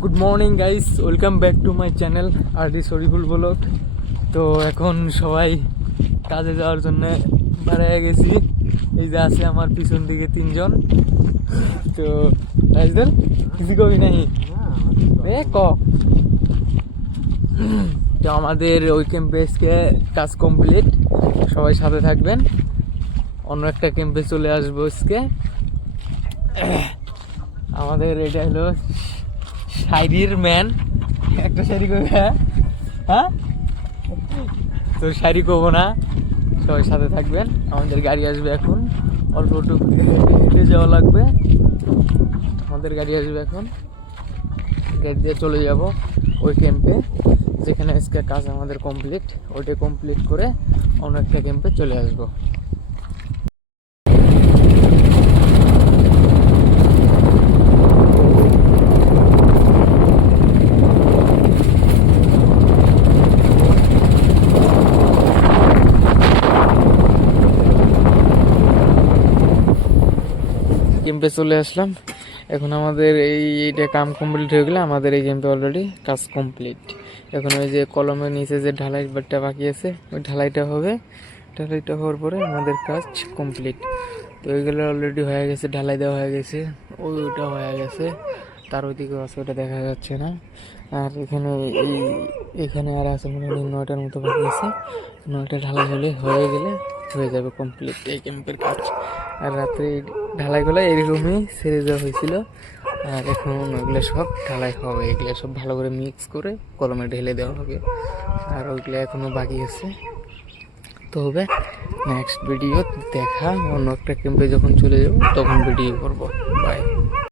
Good morning guys, welcome back to my channel R D. Shariful blog. তো এখন সবাই কাজে যাওয়ার জন্য বেরিয়ে গেছি। এই যে আছে আমার পিছন দিকে তিনজন। তো রাইজদার কিছু কবি নাই ক। তো আমাদের ওই ক্যাম্পে কাজ কমপ্লিট, সবাই সাথে থাকবেন। অন্য একটা ক্যাম্পে চলে আসবো আজকে। আমাদের এটা হলো শাড়ির ম্যান, একটা শাড়ি করবে। হ্যাঁ, তো শাড়ি করবো না, সবাই সাথে থাকবেন। আমাদের গাড়ি আসবে এখন, অল্প একটু হেঁটে যাওয়া লাগবে। আমাদের গাড়ি আসবে এখন, গাড়ি দিয়ে চলে যাব ওই ক্যাম্পে যেখানে আজকে কাজ আমাদের কমপ্লিট। ওইটা কমপ্লিট করে অন্য একটা ক্যাম্পে চলে আসবো। ক্যাম্পে চলে আসলাম। এখন আমাদের এইটা কাম কমপ্লিট হয়ে গেলে আমাদের এই ক্যাম্পে অলরেডি কাজ কমপ্লিট। এখন ওই যে কলমের নিচে যে ঢালাই বাটটা বাকি আছে, ওই ঢালাইটা হবে। ঢালাইটা হওয়ার পরে আমাদের কাজ কমপ্লিট। তো ওইগুলো অলরেডি হয়ে গেছে, ঢালাই দেওয়া হয়ে গেছে, ওইটা হয়ে গেছে। তার ওইদিকেও আছে, ওটা দেখা যাচ্ছে না। আর এখানে আর আছে মনে হয় 9টার মতো বাকি আছে। 9টা ঢালাই হয়ে গেলে হয়ে যাবে কমপ্লিট এই ক্যাম্পের কাজ। আর রাত্রে ঢালাইগুলো এরকমই ছেড়ে দেওয়া হয়েছিল। আর এখন ওইগুলো সব ঢালাই হবে, এগুলো সব ভালো করে মিক্স করে কলমে ঢেলে দেওয়া হবে। আর ওইগুলো এখনও বাকি আছে। তো হবে নেক্সট ভিডিও দেখা, অন্য একটা ক্যাম্পে যখন চলে যাবো তখন ভিডিও করবো। বাই।